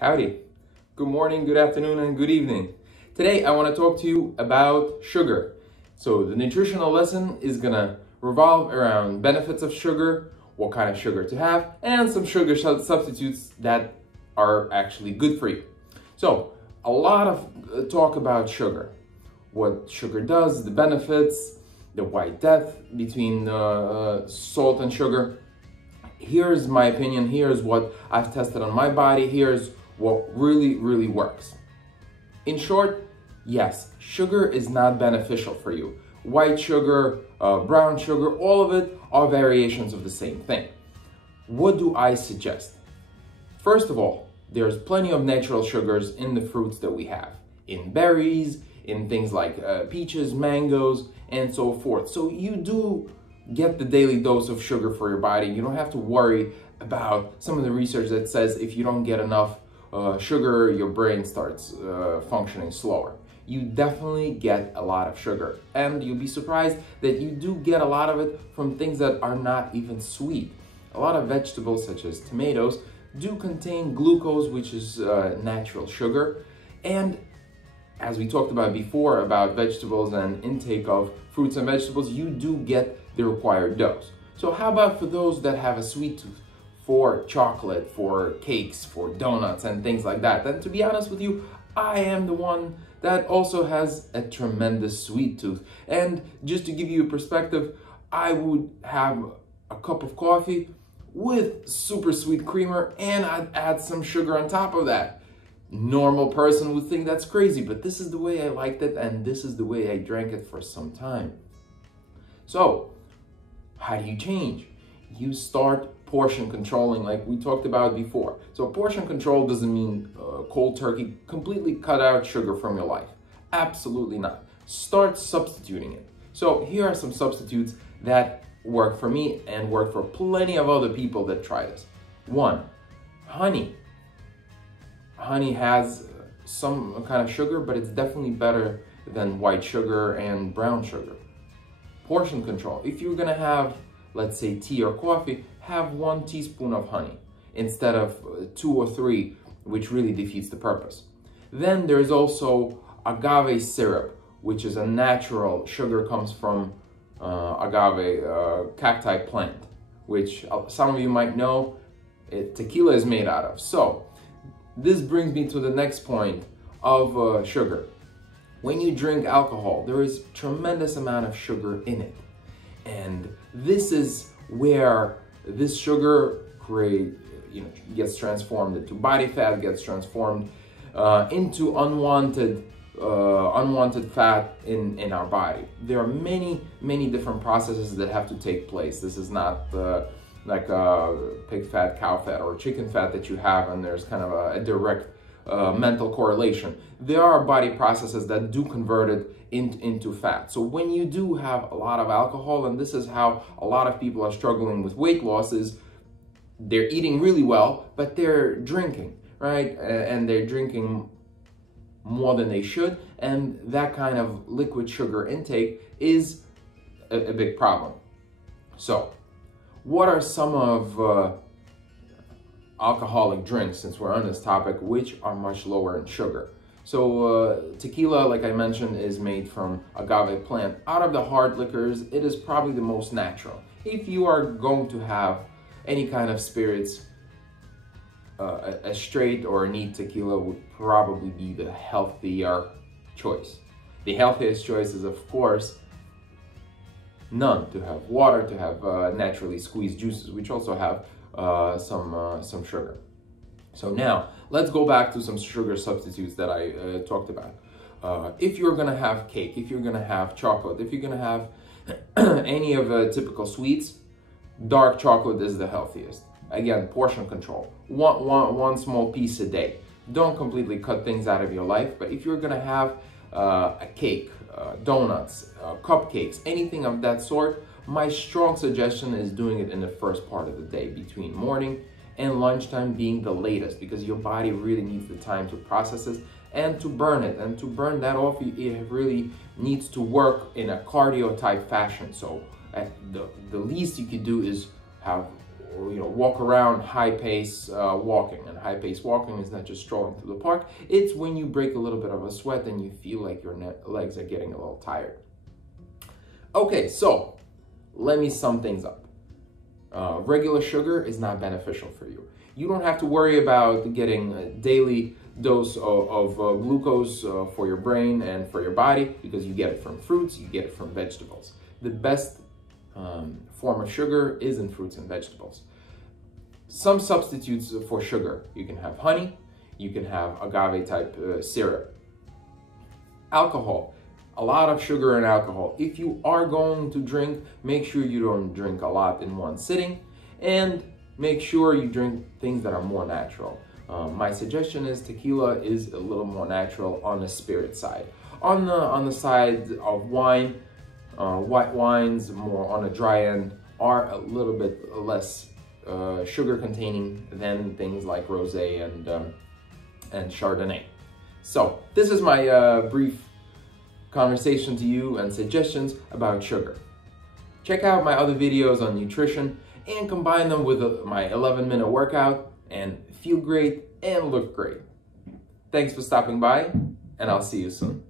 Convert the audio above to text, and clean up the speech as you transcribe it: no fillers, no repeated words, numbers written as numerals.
Howdy. Good morning, good afternoon, and good evening. Today I want to talk to you about sugar. So the nutritional lesson is gonna revolve around benefits of sugar, what kind of sugar to have, and some sugar substitutes that are actually good for you. So a lot of talk about sugar, what sugar does, the benefits, the white death between salt and sugar. Here's my opinion, here's what I've tested on my body, here's what really works. In short, yes, sugar is not beneficial for you. White sugar, brown sugar, all of it are variations of the same thing. What do I suggest? First of all, there's plenty of natural sugars in the fruits that we have, in berries, in things like peaches, mangoes, and so forth. So you do get the daily dose of sugar for your body. You don't have to worry about some of the research that says if you don't get enough sugar, your brain starts functioning slower. You definitely get a lot of sugar, and you'll be surprised that you do get a lot of it from things that are not even sweet. A lot of vegetables, such as tomatoes, do contain glucose, which is natural sugar. And as we talked about before about vegetables and intake of fruits and vegetables, you do get the required dose. So how about for those that have a sweet tooth, for chocolate, for cakes, for donuts, and things like that? And to be honest with you, I am the one that also has a tremendous sweet tooth. And just to give you a perspective, I would have a cup of coffee with super sweet creamer and I'd add some sugar on top of that. Normal person would think that's crazy, but this is the way I liked it, and this is the way I drank it for some time. So, how do you change? You start portion controlling, like we talked about before. So portion control doesn't mean cold turkey, completely cut out sugar from your life. Absolutely not. Start substituting it. So here are some substitutes that work for me and work for plenty of other people that try this. 1, honey. Honey has some kind of sugar, but it's definitely better than white sugar and brown sugar. Portion control. If you're gonna have, let's say, tea or coffee, have 1 teaspoon of honey instead of 2 or 3, which really defeats the purpose. Then there's also agave syrup, which is a natural sugar, comes from agave cacti plant, which some of you might know tequila is made out of. So this brings me to the next point of sugar. When you drink alcohol, there is tremendous amount of sugar in it. And this is where this sugar gets transformed into body fat, gets transformed into unwanted fat in our body. There are many different processes that have to take place. This is not like pig fat, cow fat, or chicken fat that you have, and there's kind of a direct mental correlation. There are body processes that do convert it into fat. So when you do have a lot of alcohol, and this is how a lot of people are struggling with weight loss, is they're eating really well, but they're drinking, right? And they're drinking more than they should, and that kind of liquid sugar intake is a big problem. So what are some of alcoholic drinks, since we're on this topic, which are much lower in sugar? So tequila, like I mentioned, is made from agave plant. Out of the hard liquors, it is probably the most natural. If you are going to have any kind of spirits, a straight or a neat tequila would probably be the healthier choice. The healthiest choice is, of course, none, to have water, to have naturally squeezed juices, which also have some sugar. So now, let's go back to some sugar substitutes that I talked about. If you're gonna have cake, if you're gonna have chocolate, if you're gonna have any of the typical sweets, dark chocolate is the healthiest. Again, portion control. One small piece a day. Don't completely cut things out of your life, but if you're gonna have a cake, donuts, cupcakes, anything of that sort, my strong suggestion is doing it in the first part of the day, between morning and lunchtime being the latest, because your body really needs the time to process it and to burn it. And to burn that off, it really needs to work in a cardio type fashion. So the least you could do is have walk around high pace walking. And high pace walking is not just strolling through the park. It's when you break a little bit of a sweat and you feel like your legs are getting a little tired. Okay, so let me sum things up. Regular sugar is not beneficial for you. You don't have to worry about getting a daily dose of glucose for your brain and for your body, because you get it from fruits, you get it from vegetables. The best form of sugar is in fruits and vegetables. Some substitutes for sugar: you can have honey, you can have agave type syrup. Alcohol, a lot of sugar and alcohol. If you are going to drink, make sure you don't drink a lot in one sitting, and make sure you drink things that are more natural. My suggestion is tequila is a little more natural on the spirit side. On the side of wine, white wines, more on the dry end, are a little bit less sugar containing than things like rosé and Chardonnay. So this is my brief conversation to you and suggestions about sugar. Check out my other videos on nutrition and combine them with my 11-minute workout and feel great and look great. Thanks for stopping by, and I'll see you soon.